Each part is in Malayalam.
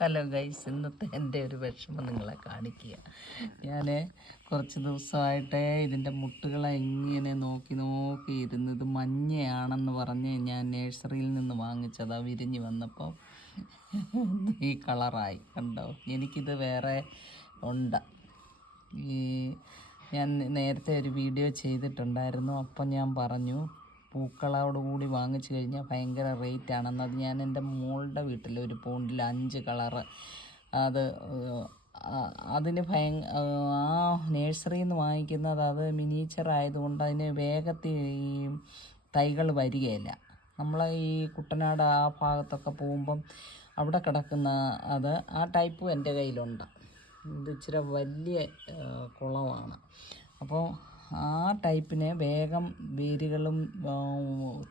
ഹലോ ഗൈസ്, ഇന്നത്തെ എൻ്റെ ഒരു വിഷമം നിങ്ങളെ കാണിക്കുക. ഞാൻ കുറച്ച് ദിവസമായിട്ട് ഇതിൻ്റെ മുട്ടുകളെ ഇങ്ങനെ നോക്കി നോക്കി ഇരുന്ന് ഇത് മഞ്ഞയാണെന്ന് പറഞ്ഞ് ഞാൻ നഴ്സറിയിൽ നിന്ന് വാങ്ങിച്ചതാണ്. വിരിഞ്ഞ് വന്നപ്പോൾ ഈ കളറായി കണ്ടോ. എനിക്കിത് വേറെ ഉണ്ട്. ഈ ഞാൻ നേരത്തെ ഒരു വീഡിയോ ചെയ്തിട്ടുണ്ടായിരുന്നു. അപ്പം ഞാൻ പറഞ്ഞു പൂക്കളോടുകൂടി വാങ്ങിച്ചു കഴിഞ്ഞാൽ ഭയങ്കര റേറ്റ് ആണെന്ന്. അത് ഞാൻ എൻ്റെ മോളുടെ വീട്ടിൽ ഒരു പോണ്ടിൽ 5 കളറ് അത് അതിന് ആ നേഴ്സറിയിൽ നിന്ന് വാങ്ങിക്കുന്നത് അത് മിനിയേച്ചർ ആയതുകൊണ്ട് അതിന് വേഗത്തിൽ ഈ തൈകൾ വരികയില്ല. നമ്മൾ ഈ കുട്ടനാട് ആ ഭാഗത്തൊക്കെ പോകുമ്പം അവിടെ കിടക്കുന്ന അത് ആ ടൈപ്പും എൻ്റെ കയ്യിലുണ്ട്. ഇത് ഇച്ചിരി വലിയ കുളമാണ്. അപ്പോൾ ആ ടൈപ്പിന് വേഗം വേരുകളും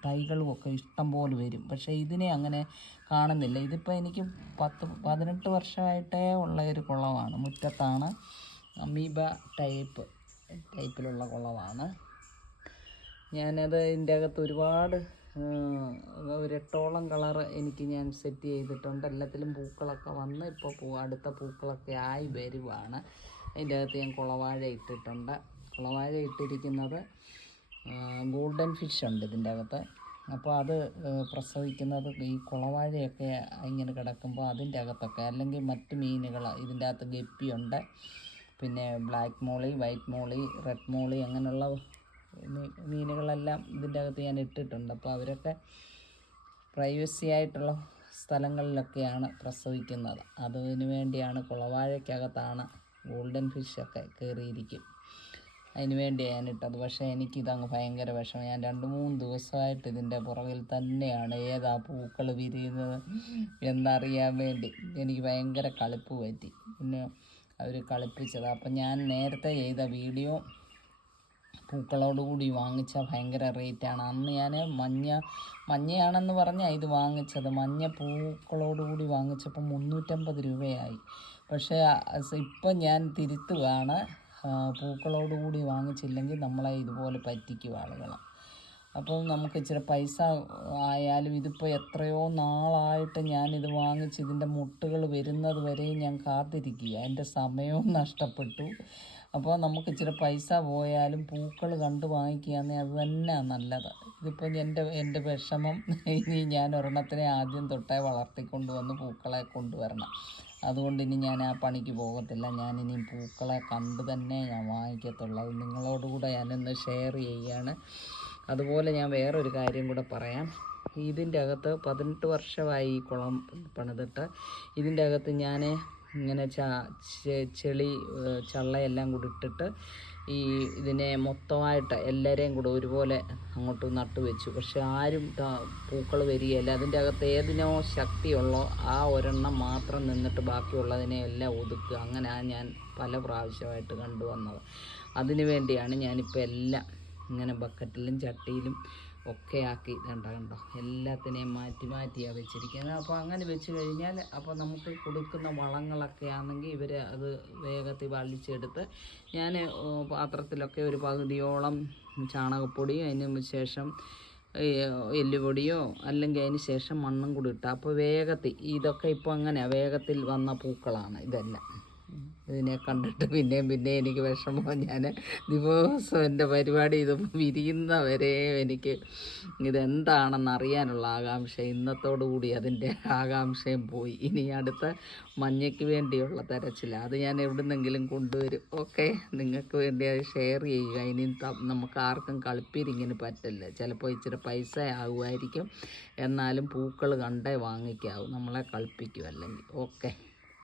തൈകളും ഒക്കെ ഇഷ്ടം പോലെ വരും. പക്ഷേ ഇതിനെ അങ്ങനെ കാണുന്നില്ല. ഇതിപ്പോൾ എനിക്ക് 18 വർഷമായിട്ടേ ഉള്ള ഒരു കുളമാണ്. മുറ്റത്താണ്. അമീബ ടൈപ്പിലുള്ള കുളമാണ്. ഞാനത് ഇതിൻ്റെ അകത്ത് ഒരുപാട് ഒരു 8ഓളം കളറ് എനിക്ക് ഞാൻ സെറ്റ് ചെയ്തിട്ടുണ്ട്. എല്ലാത്തിലും പൂക്കളൊക്കെ വന്ന് ഇപ്പോൾ അടുത്ത പൂക്കളൊക്കെ ആയി വരുവാണ്. അതിൻ്റെ അകത്ത് ഞാൻ കുളവാഴ ഇട്ടിട്ടുണ്ട്. കുളവാഴ ഇട്ടിരിക്കുന്നത് ഗോൾഡൻ ഫിഷ് ഉണ്ട് ഇതിൻ്റെ അകത്ത്. അപ്പോൾ അത് പ്രസവിക്കുന്നത് ഈ കുളവാഴയൊക്കെ ഇങ്ങനെ കിടക്കുമ്പോൾ അതിൻ്റെ അകത്തൊക്കെ, അല്ലെങ്കിൽ മറ്റ് മീനുകൾ ഇതിൻ്റെ അകത്ത് ഗപ്പിയുണ്ട്, പിന്നെ ബ്ലാക്ക് മോളി, വൈറ്റ് മോളി, റെഡ് മോളി, അങ്ങനെയുള്ള മീനുകളെല്ലാം ഇതിൻ്റെ അകത്ത് ഞാൻ ഇട്ടിട്ടുണ്ട്. അപ്പോൾ അവരൊക്കെ പ്രൈവസി ആയിട്ടുള്ള സ്ഥലങ്ങളിലൊക്കെയാണ് പ്രസവിക്കുന്നത്. അതിന് വേണ്ടിയാണ്, കുളവാഴയ്ക്കകത്താണ് ഗോൾഡൻ ഫിഷൊക്കെ കയറിയിരിക്കും. അതിന് വേണ്ടിയാണ് ഞാനിട്ടത്. പക്ഷേ എനിക്കിതങ്ങ് ഭയങ്കര വിഷമം. ഞാൻ 2-3 ദിവസമായിട്ട് ഇതിൻ്റെ പുറകിൽ തന്നെയാണ് ഏതാ പൂക്കൾ വിരിയുന്നത് എന്നറിയാൻ വേണ്ടി. എനിക്ക് ഭയങ്കര കളിപ്പ് പറ്റി. പിന്നെ അവർ കളിപ്പിച്ചതാണ്. അപ്പം ഞാൻ നേരത്തെ ചെയ്ത വീഡിയോ പൂക്കളോടുകൂടി വാങ്ങിച്ചാൽ ഭയങ്കര റേറ്റാണ്. അന്ന് ഞാൻ മഞ്ഞയാണെന്ന് പറഞ്ഞാൽ ഇത് വാങ്ങിച്ചത്. മഞ്ഞ പൂക്കളോടുകൂടി വാങ്ങിച്ചപ്പോൾ 350 രൂപയായി. പക്ഷേ ഇപ്പം ഞാൻ തിരുത്തുകയാണ്. പൂക്കളോടുകൂടി വാങ്ങിച്ചില്ലെങ്കിൽ നമ്മളെ ഇതുപോലെ പറ്റിക്കും ആളുകൾ. അപ്പോൾ നമുക്ക് ഇച്ചിരി പൈസ ആയാലും, ഇതിപ്പോൾ എത്രയോ നാളായിട്ട് ഞാനിത് വാങ്ങിച്ച് ഇതിൻ്റെ മുട്ടുകൾ വരുന്നത് വരെയും ഞാൻ കാത്തിരിക്കുക. എൻ്റെ സമയവും നഷ്ടപ്പെട്ടു. അപ്പോൾ നമുക്ക് ഇച്ചിരി പൈസ പോയാലും പൂക്കൾ കണ്ട് വാങ്ങിക്കുകയാണെങ്കിൽ അത് തന്നെയാണ് നല്ലത്. ഇതിപ്പോൾ എൻ്റെ വിഷമം. ഇനി ഞാൻ ഒരെണ്ണത്തിനെ ആദ്യം തൊട്ടേ വളർത്തിക്കൊണ്ടുവന്ന് പൂക്കളെ കൊണ്ടുവരണം. അതുകൊണ്ട് ഇനി ഞാൻ ആ പണിക്ക് പോകത്തില്ല. ഞാനിനി പൂക്കളെ കണ്ട് തന്നെ ഞാൻ വാങ്ങിക്കത്തുള്ളൂ. അത് നിങ്ങളോടുകൂടെ ഞാനൊന്ന് ഷെയർ ചെയ്യുകയാണ്. അതുപോലെ ഞാൻ വേറൊരു കാര്യം കൂടെ പറയാം. ഇതിൻ്റെ അകത്ത് 18 വർഷമായി ഈ കുളം പണിതിട്ട്. ഇതിൻ്റെ അകത്ത് ഞാൻ ഇങ്ങനെ ചെളി ചള്ളയെല്ലാം കൂടി ഇട്ടിട്ട് ഇതിനെ മൊത്തമായിട്ട് എല്ലാവരെയും കൂടെ ഒരുപോലെ അങ്ങോട്ട് നട്ടു വെച്ചു. പക്ഷെ ആരും പൂക്കൾ വരികയില്ല. അതിൻ്റെ അകത്ത് ഏതിനോ ശക്തിയുള്ളോ ആ ഒരെണ്ണം മാത്രം നിന്നിട്ട് ബാക്കിയുള്ളതിനെ എല്ലാം ഒതുക്കുക. അങ്ങനെയാണ് ഞാൻ പല പ്രാവശ്യമായിട്ട് കണ്ടുവന്നത്. അതിനു വേണ്ടിയാണ് ഞാനിപ്പോൾ എല്ലാം ഇങ്ങനെ ബക്കറ്റിലും ചട്ടിയിലും ഒക്കെ ആക്കി കണ്ടോ എല്ലാത്തിനെയും മാറ്റിയാണ് വെച്ചിരിക്കുന്നത്. അപ്പോൾ അങ്ങനെ വെച്ച് കഴിഞ്ഞാൽ അപ്പോൾ നമുക്ക് കൊടുക്കുന്ന വളങ്ങളൊക്കെ ആണെങ്കിൽ ഇവർ അത് വേഗത്തിൽ വലിച്ചെടുത്ത്, ഞാൻ പാത്രത്തിലൊക്കെ ഒരു പകുതിയോളം ചാണകപ്പൊടിയും അതിന് ശേഷം എല്ലുപൊടിയോ അല്ലെങ്കിൽ അതിന് ശേഷം മണ്ണും കൂടി ഇട്ടാൽ അപ്പോൾ വേഗത്തിൽ ഇതൊക്കെ ഇപ്പോൾ അങ്ങനെയാണ് വേഗത്തിൽ വന്ന പൂക്കളാണ് ഇതെല്ലാം. ഇതിനെ കണ്ടിട്ട് പിന്നെയും എനിക്ക് വിഷമം. ഞാൻ ദിവസം എൻ്റെ പരിപാടി ഇത് വിരിയുന്നവരെ എനിക്ക് ഇതെന്താണെന്ന് അറിയാനുള്ള ആകാംക്ഷ. ഇന്നത്തോടുകൂടി അതിൻ്റെ ആകാംക്ഷയും പോയി. ഇനി അടുത്ത മഞ്ഞയ്ക്ക് വേണ്ടിയുള്ള തെരച്ചില്ല. അത് ഞാൻ എവിടുന്നെങ്കിലും കൊണ്ടുവരും. ഓക്കെ, നിങ്ങൾക്ക് വേണ്ടി അത് ഷെയർ ചെയ്യുക. ഇനി നമുക്ക് ആർക്കും കളിപ്പീരിങ്ങനെ പറ്റില്ല. ചിലപ്പോൾ ഇച്ചിരി പൈസ ആകുമായിരിക്കും, എന്നാലും പൂക്കൾ കണ്ടേ വാങ്ങിക്കാവും. നമ്മളെ കളിപ്പിക്കും അല്ലെങ്കിൽ. ഓക്കെ.